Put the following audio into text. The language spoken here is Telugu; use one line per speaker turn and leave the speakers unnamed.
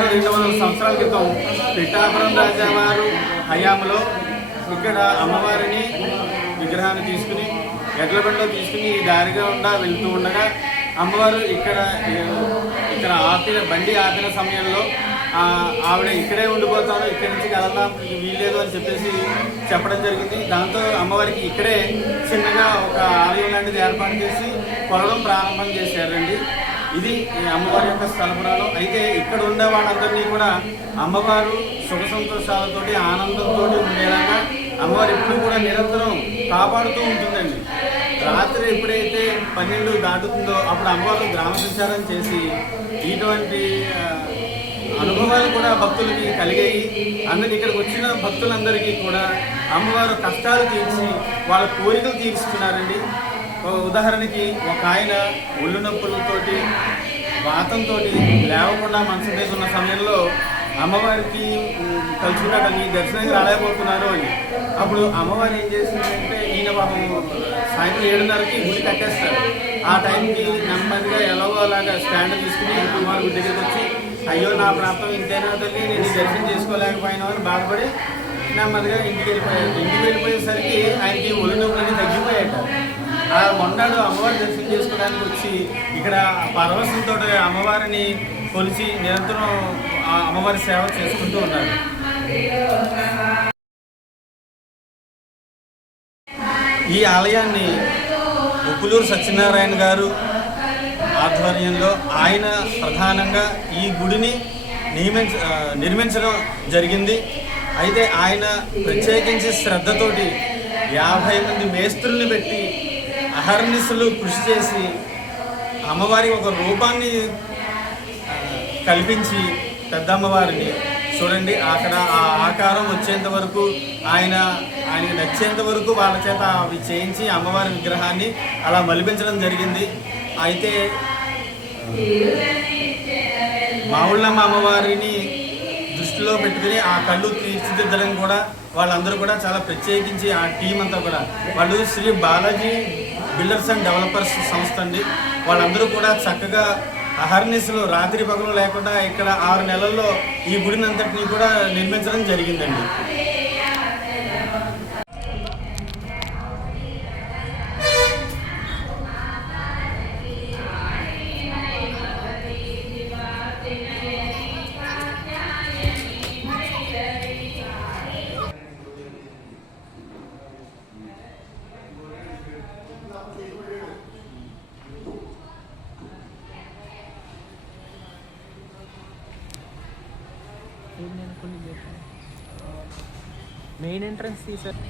క్రితం పిఠాపురం రాజావారు హయాంలో ఇక్కడ అమ్మవారిని విగ్రహాన్ని తీసుకుని ఎడ్లబెండలో తీసుకుని ఈ దారిగా ఉండా వెళ్తూ ఉండగా అమ్మవారు ఇక్కడ ఇక్కడ ఆపిన బండి ఆపిన సమయంలో ఆవిడ ఇక్కడే ఉండిపోతాను ఇక్కడి నుంచి కదలడం వీల్లేదు అని చెప్పేసి చెప్పడం జరిగింది. దాంతో అమ్మవారికి ఇక్కడే చిన్నగా ఒక ఆలయం లాంటిది ఏర్పాటు చేసి కొలడం ప్రారంభం చేశారండి. ఇది ఈ అమ్మవారి యొక్క స్థలపురాలు అయితే ఇక్కడ ఉండే వాళ్ళందరినీ కూడా అమ్మవారు సుఖ సంతోషాలతోటి ఆనందంతో ఉండేలాగా అమ్మవారు ఎప్పుడు కూడా నిరంతరం కాపాడుతూ ఉంటుందండి. రాత్రి ఎప్పుడైతే పన్నెండు దాటుతుందో అప్పుడు అమ్మవారు గ్రామ సంచారం చేసి ఇటువంటి అనుభవాలు కూడా భక్తులకి కలిగాయి. అందరి ఇక్కడికి వచ్చిన భక్తులందరికీ కూడా అమ్మవారు కష్టాలు తీర్చి వాళ్ళ కోరికలు తీర్చుకున్నారండి. ఉదాహరణకి ఒక ఆయన ఒళ్ళు నొప్పులతోటి వాతంతో లేవకుండా మనసు మీద ఉన్న సమయంలో అమ్మవారికి ఉమ్, దర్శనానికి రాలేకపోతున్నారు అని. అప్పుడు అమ్మవారు ఏం చేసిందంటే ఈయన పాపం సాయంత్రం ఏడున్నరకి గుడి కట్టేస్తారు. ఆ టైంకి నెమ్మదిగా ఎలాగో అలాగా స్టాండ్ తీసుకుని అమ్మవారి గుడి దగ్గరికి వచ్చి అయ్యో నా ప్రాంతం ఇంతైనా తల్లి నేను దర్శనం చేసుకోలేకపోయినా అని బాధపడి నెమ్మదిగా ఇంటికి వెళ్ళిపోయాడు ఇంటికి వెళ్ళిపోయేసరికి ఆయనకి ఒళ్ళు నొప్పులన్నీ తగ్గిపోయాట ఆ మొన్నాడు అమ్మవారి దర్శనం చేసుకోవడానికి వచ్చి ఇక్కడ పరవశంతో అమ్మవారిని కొలిచి నిరంతరం ఆ అమ్మవారి సేవ చేసుకుంటూ ఉన్నారు. ఈ ఆలయాన్ని ఉప్పులూరు సత్యనారాయణ గారు ఆధ్వర్యంలో ఆయన ప్రధానంగా ఈ గుడిని నియమించ నిర్మించడం జరిగింది. అయితే ఆయన ప్రత్యేకించి శ్రద్ధతోటి యాభై మంది మేస్త్రుల్ని పెట్టి అహర్నిశలు కృషి చేసి అమ్మవారి ఒక రూపాన్ని కల్పించి కల్పించి పెద్దమ్మవారిని చూడండి అక్కడ ఆ ఆకారం వచ్చేంత వరకు ఆయన ఆయనకి నచ్చేంత వరకు వాళ్ళ చేత అవి చేయించి అమ్మవారి విగ్రహాన్ని అలా మలిపించడం జరిగింది. అయితే మావుళ్ళమ్మ అమ్మవారిని దృష్టిలో పెట్టుకుని ఆ కళ్ళు తీర్చిదిద్దడం కూడా వాళ్ళందరూ కూడా చాలా ప్రత్యేకించి ఆ టీం అంతా కూడా. వాళ్ళు Sri Balaji builders and developers సంస్థ అండి. వాళ్ళందరూ కూడా చక్కగా అహర్నిశలు రాత్రి పగలు లేకుండా ఇక్కడ ఆరు నెలల్లో ఈ గుడిని అంతటినీ కూడా నిర్మించడం జరిగిందండి.
మెయిన్ ఎంట్రన్స్ తీసారు